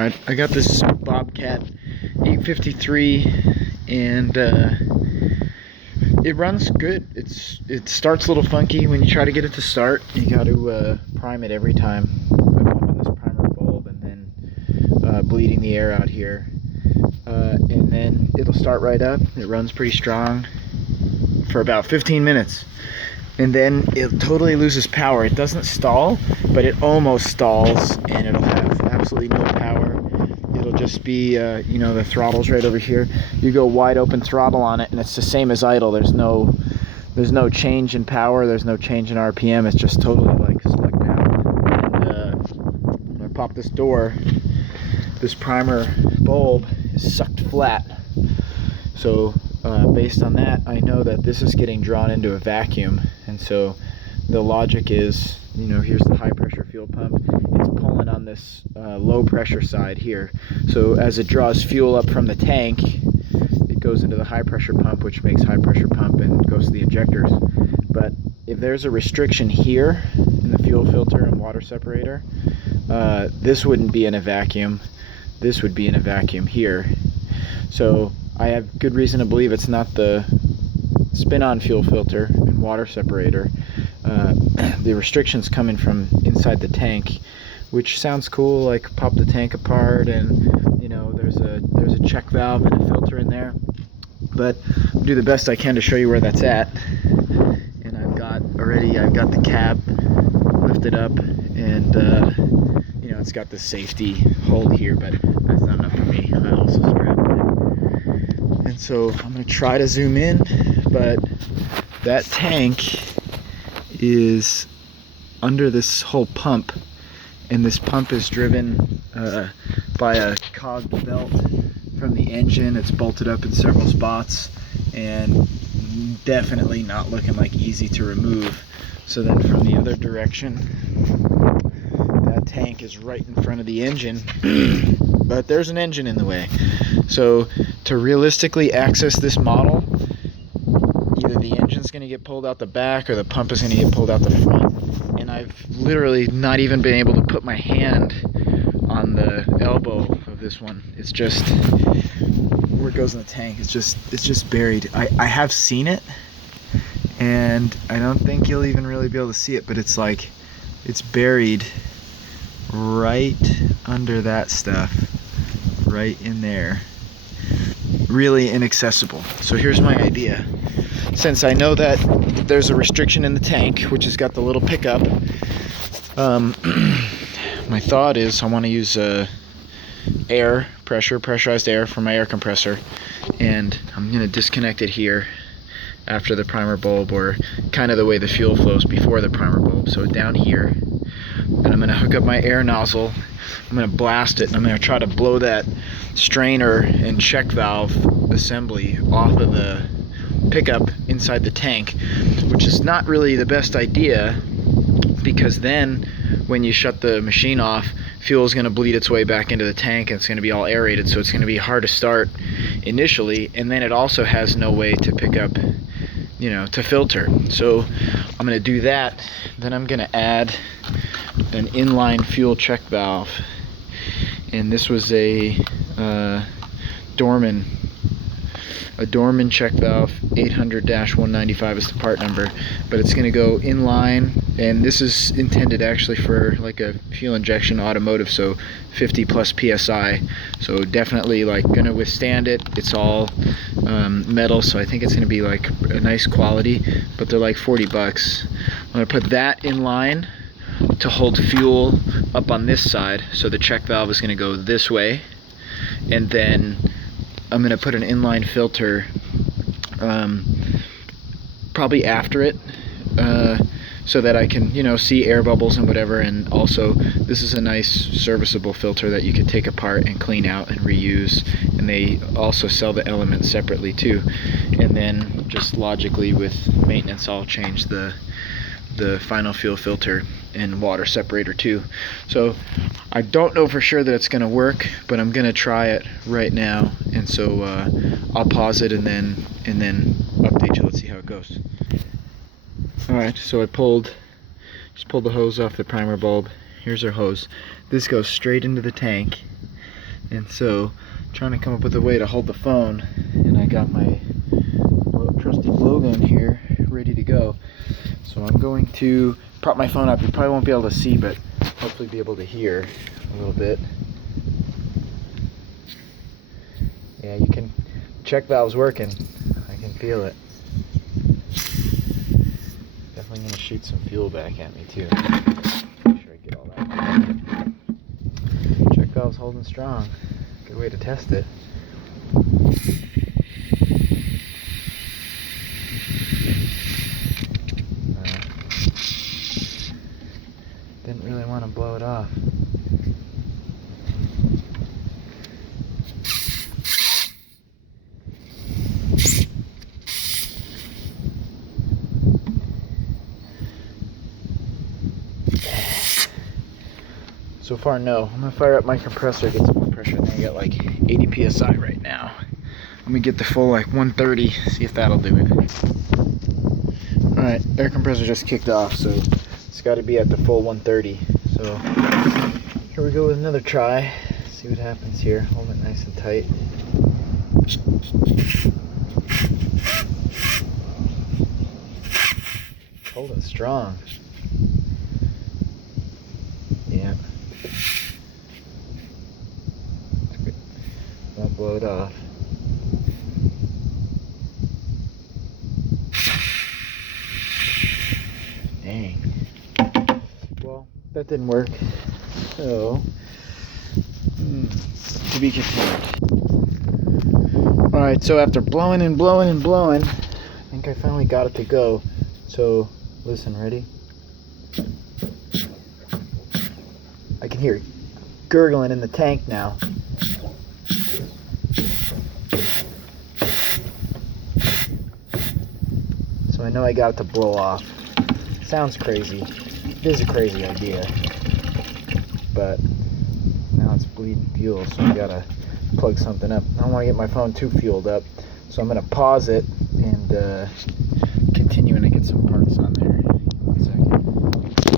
Alright, I got this Bobcat 853 and it runs good. It starts a little funky when you try to get it to start. You got to prime it every time by pumping this primer bulb and then bleeding the air out here. And then it'll start right up. It runs pretty strong for about 15 minutes. And then it totally loses power. It doesn't stall, but it almost stalls, and it'll have absolutely no power. It'll just be, the throttle's right over here. You go wide open throttle on it, and it's the same as idle. There's no change in power. There's no change in RPM. It's just totally like stuck down. And when I pop this door, this primer bulb is sucked flat. So based on that, I know that this is getting drawn into a vacuum, and so the logic is, here's the high pressure fuel pump. It's pulling on this low pressure side here. So as it draws fuel up from the tank, it goes into the high pressure pump, which makes high pressure pump and goes to the injectors. But if there's a restriction here in the fuel filter and water separator, this wouldn't be in a vacuum. This would be in a vacuum here. So I have good reason to believe it's not the spin-on fuel filter and water separator. The restrictions coming from inside the tank, which sounds cool, like pop the tank apart and there's a check valve and a filter in there. But I'll do the best I can to show you where that's at. And I've got the cab lifted up, and it's got the safety hold here, but that's not enough for me. I also strapped it. And so I'm going to try to zoom in, but that tank is under this whole pump, and this pump is driven by a cogged belt from the engine. It's bolted up in several spots and definitely not looking like easy to remove. So then from the other direction, that tank is right in front of the engine, but there's an engine in the way. So to realistically access this model, either the engine's going to get pulled out the back or the pump is going to get pulled out the front. And I've literally not even been able to put my hand on the elbow of this one. It's just, where it goes in the tank, it's just buried. I have seen it, and I don't think you'll even really be able to see it, but it's like, it's buried right under that stuff, right in there. Really inaccessible. So here's my idea. Since I know that there's a restriction in the tank, which has got the little pickup, my thought is I want to use pressurized air from my air compressor, and I'm going to disconnect it here after the primer bulb, or kind of the way the fuel flows before the primer bulb. So down here, and I'm going to hook up my air nozzle. I'm going to blast it, and I'm going to try to blow that strainer and check valve assembly off of the pickup inside the tank, which is not really the best idea, because then when you shut the machine off, fuel is going to bleed its way back into the tank, and it's going to be all aerated, so it's going to be hard to start initially, and then it also has no way to pick up, to filter. So I'm going to do that. Then I'm going to add an inline fuel check valve, and this was a Dorman check valve. 800-195 is the part number, but it's going to go inline, and this is intended actually for like a fuel injection automotive, so 50 plus psi, so definitely like going to withstand it. It's all metal, so I think it's going to be like a nice quality, but they're like $40. I'm going to put that in line to hold fuel up on this side, so the check valve is going to go this way, and then I'm going to put an inline filter probably after it, so that I can see air bubbles and whatever. And also, this is a nice serviceable filter that you can take apart and clean out and reuse, and they also sell the elements separately too. And then just logically with maintenance, I'll change the final fuel filter and water separator too. So I don't know for sure that it's going to work, but I'm going to try it right now, and so I'll pause it and then update you. Let's see how it goes. Alright, so I just pulled the hose off the primer bulb. Here's our hose. This goes straight into the tank, and so trying to come up with a way to hold the phone, and I got my trusty blowgun here ready to go. So I'm going to prop my phone up. You probably won't be able to see, but hopefully be able to hear a little bit. Yeah, you can, check valve's working. I can feel it. Definitely gonna shoot some fuel back at me too. Make sure I get all that. Check valve's holding strong. Good way to test it. Didn't really want to blow it off. So far, no. I'm gonna fire up my compressor, get some more pressure. I think I got like 80 psi right now. Let me get the full like 130, see if that'll do it. Alright, air compressor just kicked off, so it's got to be at the full 130. So here we go with another try. See what happens here. Hold it nice and tight. Hold it strong. Yeah. Won't blow it off. Dang. Well, that didn't work. So, to be continued. Alright, so after blowing and blowing and blowing, I think I finally got it to go. So, listen, ready? I can hear it gurgling in the tank now. So I know I got it to blow off. Sounds crazy. It is a crazy idea. But now it's bleeding fuel, so I gotta plug something up. I don't want to get my phone too fueled up, so I'm gonna pause it and continue and get some parts on there. 1 second.